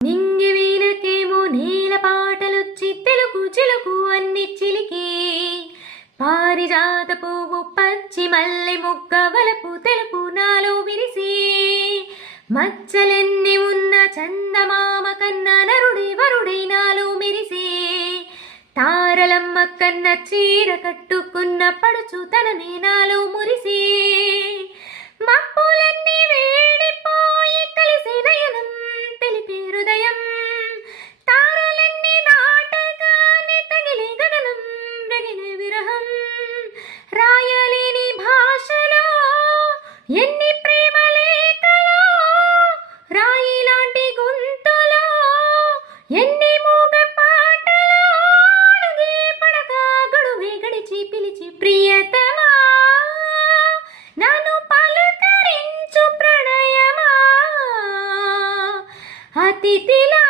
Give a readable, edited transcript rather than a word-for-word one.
నింగి వీలకేమో నేల పాటలొచ్చి తెలుగు చిలుకు అన్ని చిలికి పారిజాత పువ్వు పచ్చి మల్లె మొగ్గ వలపు తెలుపు నాలో విరిసి మచ్చలెన్ని ఉన్న చందమామ కన్నా నరుడి వరుడై నాలో మెరిసి తారలమ్మ కన్న చీర కట్టుకున్న పడుచు తననే నాలో మురిసి మప్పులన్నీ వేడిపోయి కలిసి నయనం తెలిపి హృదయం తారలన్నీ నాటగానే తగిలి గగనం రగిలే విరహం రాయలేని భాషలో ఎన్ని ప్రేమ లేఖలో రాయి లాంటి గొంతులో ఎన్ని మూగ పాటలో అడుగే పడక గడువే గడిచి పిలిచి ప్రియతమా నన్ను పలుకరించు ప్రణయమా అతిథిలా